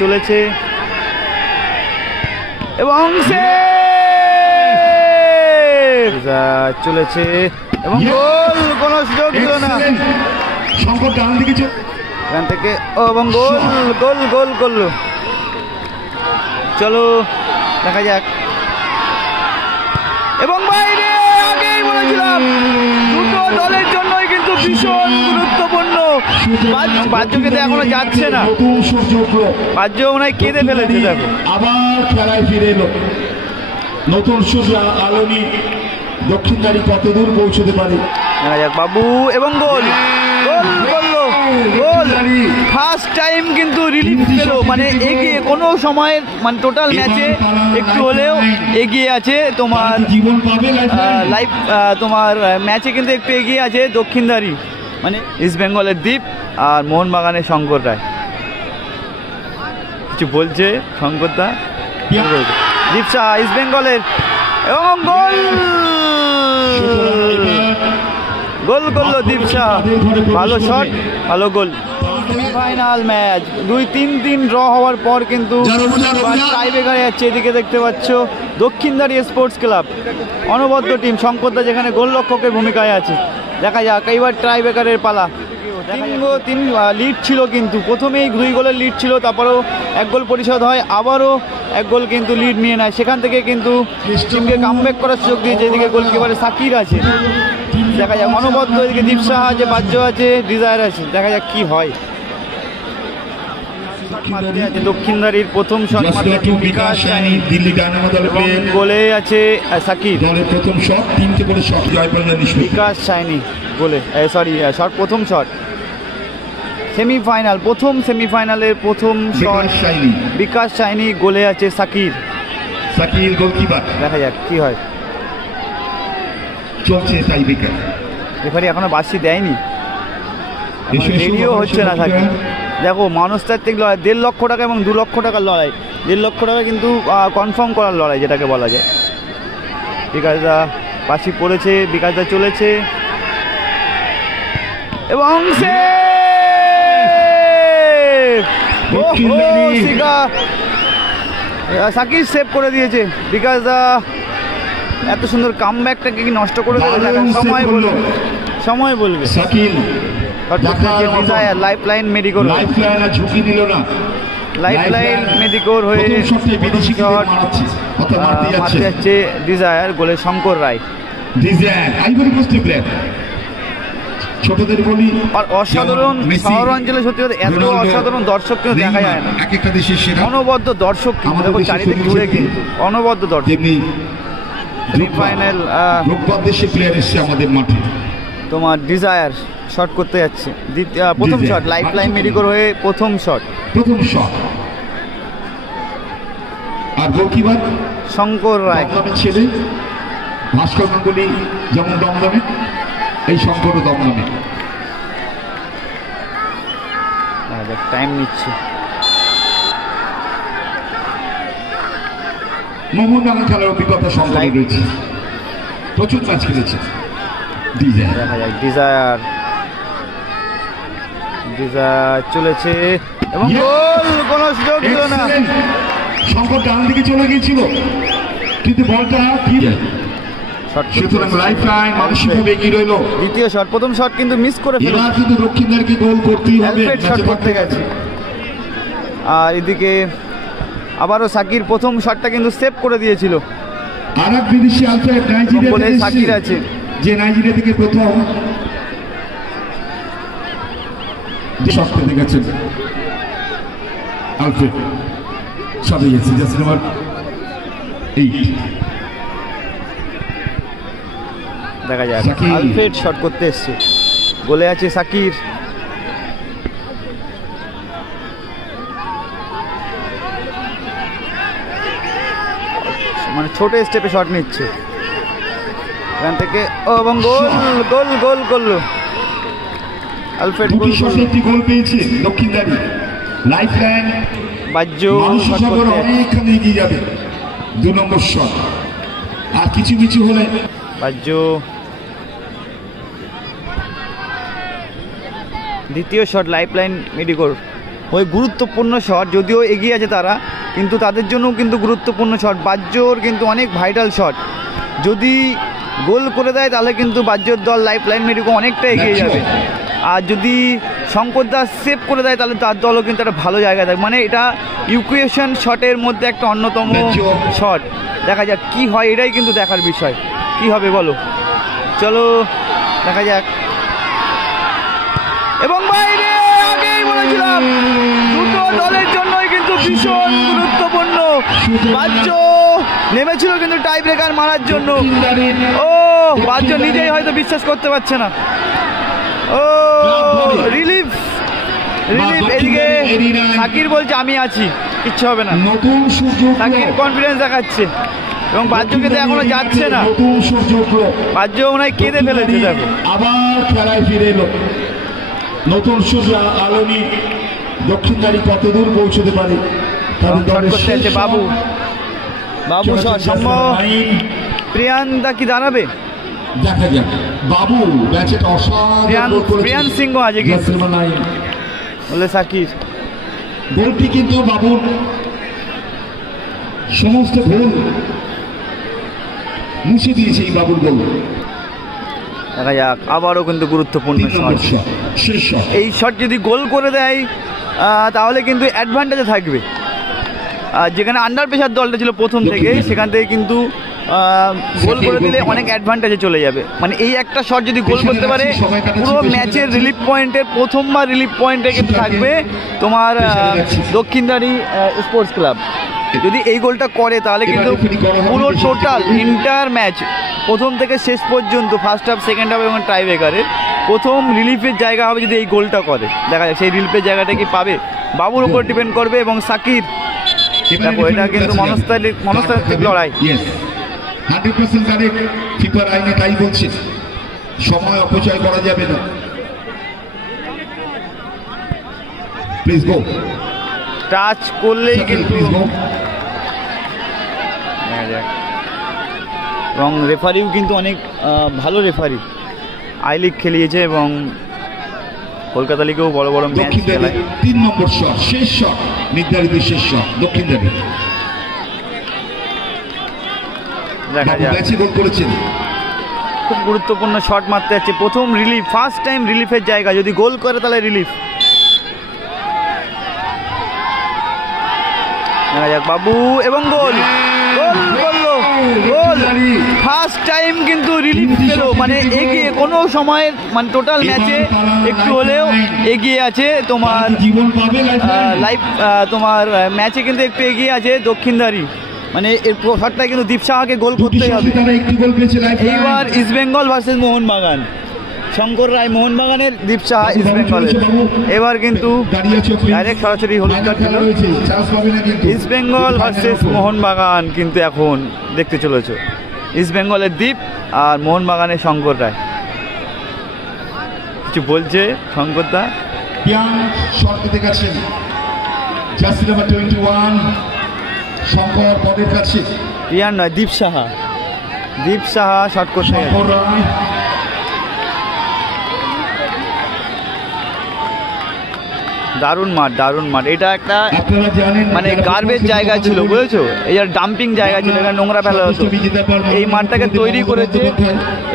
চলেছে এবং চলেছে এবং গোল, কোনো সুযোগ ছিল না এখান থেকে এবং গোল গোল গোল করলো। চলো দেখা যাক এবং বাইরে, আগেই বলেছিলাম দুটো দলের জন্যই কিন্তু ভীষণ গুরুত্বপূর্ণ। বাহ্য কিন্তু এখনো যাচ্ছে না, বাহ্য মনে হয় কেঁদে ফেলেছে। দেখো আবার খেলায় ফিরে এলো নতুন সূর্য আলো নিয়ে। দক্ষিণদারি কতদূর পৌঁছতে পারে দেখা যাক। বাবু এবং গোল, গোল করলো, গোল। ফার্স্ট টাইম কিন্তু রিলিফ পেল, মানে এগিয়ে কোনো সময়, মানে টোটাল ম্যাচে একটু হলেও এগিয়ে আছে তোমার লাইভ, তোমার ম্যাচে কিন্তু একটু এগিয়ে আছে দক্ষিণদারি, মানে ইস্ট বেঙ্গলের দ্বীপ আর মোহনবাগানের শঙ্কর রায়। কিছু বলছে শঙ্করদা, দীপ শাহ ইস্ট বেঙ্গলের এবং গোল, গোল করলো দীপ শাহ। ভালো শট, ভালো গোল। ফাইনাল ম্যাচ 2-3 ড্র হওয়ার পর কিন্তু টাই ব্রেকারে যাচ্ছে। এদিকে দেখতে পাচ্ছ দক্ষিণদারি স্পোর্টস ক্লাব, অনবদ্য টিম, শঙ্করদা যেখানে গোলরক্ষকের ভূমিকায় আছে। দেখা যাক এইবার টাই ব্রেকারের পালা। তিন লিড ছিল, কিন্তু প্রথমেই 2 গোলের লিড ছিল, তারপরেও 1 গোল পরিশোধ হয়, আবারও 1 গোল কিন্তু লিড নিয়ে নেয়। সেখান থেকে কিন্তু টিমকে কামব্যাক করার সুযোগ দিয়েছে। এদিকে গোলকিপারে সাকির আছে, দেখা যাক অনবদ্য। এদিকে দীপ সাহা আছে, বাহ্য আছে, ডিজায়ার আছে, দেখা যাক কি হয়। দক্ষিণদারির প্রথম শট বিকাশ সাইনি, গোলে আছে সাকির। প্রথম শট 3টে করে শট বিকাশ সাইনি গোলে, সরি শট, প্রথম শট। সেমিফাইনাল, প্রথম সেমিফাইনালের প্রথম শট বিকাশ সাইনি, গোলে আছে সাকির। সাকির গোলকিপার, দেখা যাক কি হয়। চলছে টাই ব্রেকার, রেফারি এখনো বাঁশি দেয়নি, দেরিও হচ্ছে না। সাকির দেখো মনস্তাত্ত্বিক লড়াই, 1.5 লক্ষ টাকা এবং 2 লক্ষ টাকার লড়াই। 1.5 লক্ষ টাকা কিন্তু কনফার্ম করার লড়াই যেটাকে বলা যায়। বিকাশদা বাঁশি পড়েছে, বিকাশদা চলেছে এবং সাকির সেভ করে দিয়েছে। বিকাশদা এত সুন্দর কামব্যাকটাকে কি নষ্ট করে দেবে? সময় বলবে, সময় বলবে। লাইফ লাইন মেডিকোর, ঝুঁকি দিল না, লাইফ লাইন মেডিকোর হয়ে মারতে যাচ্ছে ডিজায়ার। গোলে শঙ্কর রায়। ছোটদের বলি আর অসাধারণ, শহর অঞ্চলে সত্যি কথা এত অসাধারণ দর্শক কিন্তু দেখা যায় না। এক একটা দেশের সেরা অনবদ্য দর্শক, দেখো চারিদিক ঘুরে কিন্তু অনবদ্য দর্শক। সেমিফাইনাল দেশে প্লেয়ার এসছে আমাদের মাঠে। তোমার ডিজায়ার শট করতে যাচ্ছে, প্রথম শট লাইফ লাইন মেডিকোর হয়ে প্রথম শট, প্রথম শট। আর গোলকিপার শঙ্কর রায়, ছেলে ভাস্কর গাঙ্গুলি যেমন দমদমে, এই শঙ্করও দমদমে। টাইম নিচ্ছে। মোহনবাগান খেলার অভিজ্ঞতা শঙ্করের রয়েছে, প্রচুর ম্যাচ খেলেছে। দেখা যায় ডিজায়ার, ডিজায়ার চলেছে এবং গোল, কোনো সুযোগ ছিল না। শঙ্কর ডান দিকে চলে গিয়েছিল, কিন্তু বলটা কি দ্বিতীয় শট, প্রথম শট কিন্তু মিস করে ফেলেছে, কিন্তু দক্ষিণদারকে গোল করতেই হবে। শট করতে গেছে। আর এদিকে আবারও সাকির প্রথম শটটা কিন্তু সেভ করে দিয়েছিল। আর এক বিদেশি আলফ্রেড নাইজেরিয়া সাকির আছে, যে নাইজেরিয়া থেকে প্রথম শট পেতে গেছেন আলফ্রেড। সবে গেছে জাস্ট নাম্বার 8। দেখা যায় আলফ্রেড শট করতে এসছে, গোলে আছে সাকির। মানে ছোট স্টেপে শট নিচ্ছে এখান থেকে এবং গোল, গোল গোল করলো আলফ্রেড। একটি গোল পেয়েছে দক্ষিণদারি। লাইফ লাইন বাহ্য অনেকখানি এগিয়ে যাবে। 2 নম্বর শট, আর কিছু কিছু হলে বাহ্য। দ্বিতীয় শট লাইফ লাইন মেডিকোর ওই গুরুত্বপূর্ণ শট, যদিও এগিয়ে আছে তারা, কিন্তু তাদের জন্যও কিন্তু গুরুত্বপূর্ণ শট। বাজ্যর কিন্তু অনেক ভাইটাল শট, যদি গোল করে দেয় তাহলে কিন্তু বাজ্যর দল লাইফ লাইন মেডিকো অনেকটা এগিয়ে যাবে। আর যদি শঙ্কর দাস সেভ করে দেয় তাহলে তার দলও কিন্তু একটা ভালো জায়গায় থাকবে। মানে এটা ইকুয়েশন শটের মধ্যে একটা অন্যতম শট। দেখা যাক কি হয়, এটাই কিন্তু দেখার বিষয়, কি হবে বলো, চলো দেখা যাক। এবং বাইরে, আগেই বলেছিলাম দুটো দলের জন্যই কিন্তু ভীষণ গুরুত্বপূর্ণ। বাজ্য নেমেছিল কিন্তু টাই ব্রেকার মারার জন্য। ও বাজ্য নিজেই হয়তো বিশ্বাস করতে পারছে না। ও রিলিফ রিলিফ, এদিকে সাকির বলছে আমি আছি, কিচ্ছু হবে না। সাকির কনফিডেন্স দেখাচ্ছে এবং বাজ্য কিন্তু এখনো যাচ্ছে না। বাজ্য মনে হয় কেঁদে ফেলেছে। দেখো আবার খেলায় ফিরে এলো নতুন সূর্য আলোনি। দক্ষিণদারি কত দূর পৌঁছতে পারে বাবু। বাবু সম্ভব প্রিয়ান্দা কি দাঁড়াবে, দেখা যাক। বাবু ম্যাচের অসাধারণ প্রিয়ান সিংহ আছে কি বলে সাকির। গোলটি কিন্তু বাবুর সমস্ত ভুল মুছে দিয়েছে এই বাবুর গোল। দেখা যাক, আবারও কিন্তু গুরুত্বপূর্ণ শট। এই শট যদি গোল করে দেয় তাহলে কিন্তু অ্যাডভান্টেজে থাকবে। যেখানে আন্ডার প্রেশার দলটা ছিল প্রথম থেকে, সেখান থেকে কিন্তু গোল করে দিলে অনেক অ্যাডভান্টেজে চলে যাবে। মানে এই একটা শট যদি গোল করতে পারে, পুরো ম্যাচের রিলিফ পয়েন্টের প্রথমবার রিলিফ পয়েন্টে কিন্তু থাকবে তোমার দক্ষিণদারি স্পোর্টস ক্লাব। যদি এই গোলটা করে তাহলে কিন্তু পুরো টোটাল ইন্টার ম্যাচ প্রথম থেকে শেষ পর্যন্ত, ফার্স্ট হাফ, সেকেন্ড হাফ এবং টাই ব্রেকারের প্রথম রিলিফের জায়গা হবে যদি এই গোলটা করে। দেখা যাক সেই রিলিফের জায়গাটা কি পাবে, বাবুর উপর ডিপেন্ড করবে। এবং সাকির, দেখো এটা কিন্তু মনস্তাত্ত্বিক লড়াই। 100% কারেক্ট, ফিফার আইনে তাই বলছে, সময় অপচয় করা যাবে না। প্লিজ গো, টাচ করলেই কিন্তু। এবং রেফারিও কিন্তু অনেক ভালো রেফারি, আই লিগ খেলিয়েছে এবং কলকাতা লিগেও বড় বড় ম্যাচ খেলায়। 3 নম্বর শট, শেষ শট, নির্ধারিত শেষ শট দক্ষিণদারি। দেখা যাক, খুব গুরুত্বপূর্ণ শট মারতে যাচ্ছে, প্রথম রিলিফ, ফার্স্ট টাইম রিলিফের জায়গা, যদি গোল করে তাহলে রিলিফ। দেখা যাক বাবু, এবং গোল, গোল করলো, গোল। ফার্স্ট টাইম কিন্তু রিলিফ পেল, মানে এগিয়ে কোনো সময়, মানে টোটাল ম্যাচে একটু হলেও এগিয়ে আছে তোমার লাইফ, তোমার ম্যাচে কিন্তু একটু এগিয়ে আছে দক্ষিণদারি। মানে এর শটটা কিন্তু দীপ সাহাকে গোল করতেই হবে। এইবার ইস্ট বেঙ্গল ভার্সেস মোহনবাগান, শঙ্কর রায় মোহনবাগানের, দীপ সাহা ইস্ট বেঙ্গলের। এবার কিন্তু ডাইরেক্ট সরাসরি হলুদ কার্ড ছিল। ইস্ট বেঙ্গল ভার্সেস মোহনবাগান কিন্তু এখন দেখতে চলেছে, ইস্ট বেঙ্গলের দীপ আর মোহনবাগানের শঙ্কর রায়। কিছু বলছে শঙ্কর দা, শঙ্কর পদের কাছে, প্রিয়ান নয়, দীপ সাহা, দীপ সাহা শট করতে। দারুণ মাঠ, দারুণ মাঠ। এটা একটা মানে গার্বেজ জায়গা ছিল, বুঝেছো, এই আর ডাম্পিং জায়গা ছিল, এখানে নোংরা ফেলা হতো। এই মাঠটাকে তৈরি করেছে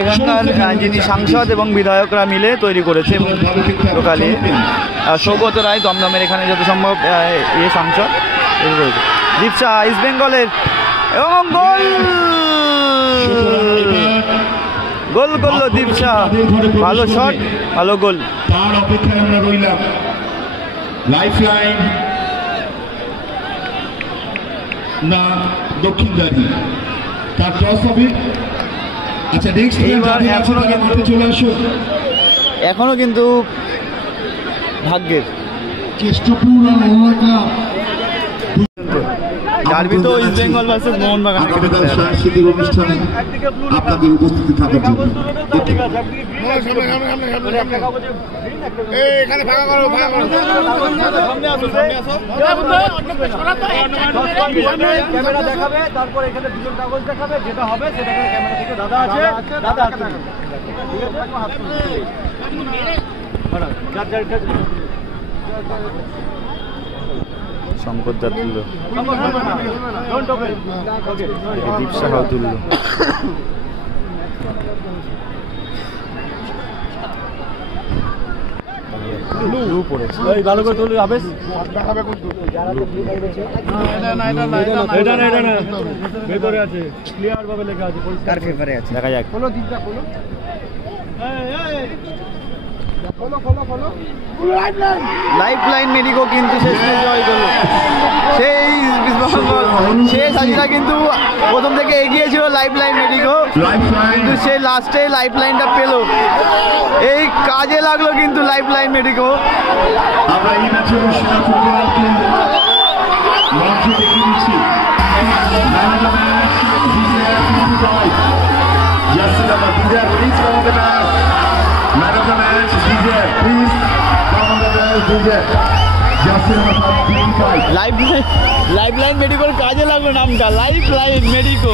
এখানকার যিনি সাংসদ এবং বিধায়করা মিলে তৈরি করেছে, এবং লোকালি সৌগত রায় দমদমের এখানে যত সম্ভব সাংসদ তৈরি করেছে। দীপ সাহা ইস্ট বেঙ্গলের, এবং গোল, গোল করলো দীপ সাহা। ভালো শট, ভালো গোল। তার অপেক্ষায় আমরা রইলাম। লাইফ লাইন না দক্ষিণদারি, তার টস হবে। আচ্ছা, নেক্সট চলে আসুন। এখনো কিন্তু ভাগ্যের কেষ্টপুর আর মোহনবাগান ডার্বি তো ইস্ট বেঙ্গল ভার্সেস মোহনবাগান সাংস্কৃতিক অনুষ্ঠানে আপনাদের উপস্থিতি থাকার জন্য এখানে ফাঁকা করো, ফাঁকা করো, সামনে আসো, সামনে আসো। ক্যামেরা দেখাবে, তারপর এখানে দুজন কাগজ দেখাবে, যেটা হবে সেটাকে ক্যামেরা থেকে দাদা আছে, দাদা আছে, ঠিক আছে। শঙ্কর দা তুললো, Don't open. Okay. দীপসা হাও তুললো। ব্লু পড়েছে। এই ভালো করে তুলে আবেশ। এটা না ভেতরে আছে, ক্লিয়ার ভাবে লেখা আছে, পরিষ্কার পেপারে আছে। দেখা যাক। খোলো দিকটা খোলো। লাইফ লাইন মেডিকো কিন্তু শেষ জয় করলো। সেই শেষ হাজিরা কিন্তু প্রথম থেকে এগিয়ে ছিল লাইফ লাইন মেডিকো, কিন্তু সে লাস্টে লাইফ লাইনটা পেলো। এই কাজে লাগলো কিন্তু লাইফ লাইন মেডিকো। আমরা এই ম্যাচে সেরা ফুটবলারকে মঞ্চে দেখে দিচ্ছি। ম্যান অফ দ্য ম্যাচ বিজয় বিজয় ইয়াসির আহমেদ বিজয়, please come on the match. Man of the match বিজয়, please come on the match বিজয় ইয়াসির আহমেদ বিজয়। লাইফ লাইন মেডিকোর কাজে লাগলো নামটা, লাইফ লাইন মেডিকো।